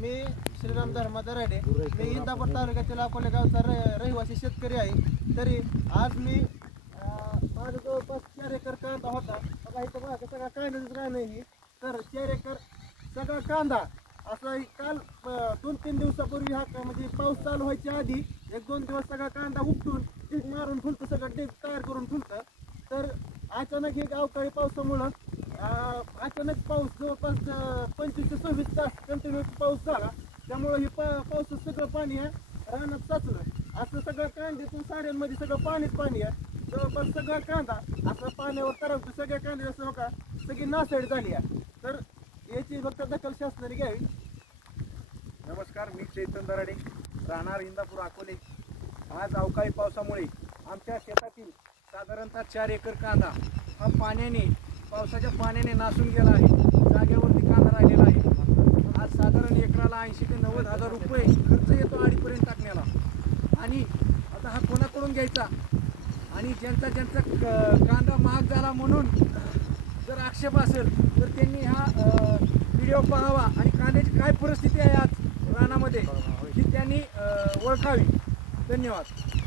मी श्रीराम धर्मा दराडे. मी इंदापूर तालुक्यातील अकोले गावचा रहिवासी शेतकरी आहे. तरी आज मी माझा जवळपास 4 एकर कांदा होता. बघा इथं बघा सगळा कांद्याच रान आहे. तर 4 एकर सगळा कांदा असा काल 2-3 दिवसापूर्वी हा म्हणजे पाऊस चालू व्हायच्या आधी 1-2 दिवस सगळा कांदा उपटून ढीग मारून फुलतं, सगळं ढीग तयार करून फुलतं. तर अचानक हे अवकाळी पावसामुळं अचानक पाऊस जवळपास 25 ते 26 तास कंटिन्यू पाऊस झाला. त्यामुळं हे पावसाचं सगळं पाणी आहे रानात साचलं. असं सगळं कांद्यातून साड्यांमध्ये सगळं पाणी आहे. जवळपास सगळा कांदा असं पाण्यावर तरंगतो. सगळ्या कांद्याचं हो का सगळी नासाडी झाली आहे. तर याची फक्त दखल शासनाने घ्यावी. नमस्कार, मी चैतन दराडे, राहणार इंदापूर अकोले. आज अवकाळी पावसामुळे आमच्या शेतातील साधारणतः 4 एकर कांदा हा पावसाच्या पाण्याने नासून गेला आहे. जागेवरती कांदा राहिलेला आहे. आज साधारण एकराला 80 ते 90 हजार रुपये खर्च येतो आडीपर्यंत टाकण्याला. आणि आता हा कोणाकडून घ्यायचा? आणि ज्यांचा कांदा महाग झाला म्हणून जर आक्षेप असेल तर त्यांनी हा व्हिडिओ पाहावा आणि कांद्याची काय परिस्थिती आहे आज रानामध्ये ही त्यांनी ओळखावी. धन्यवाद.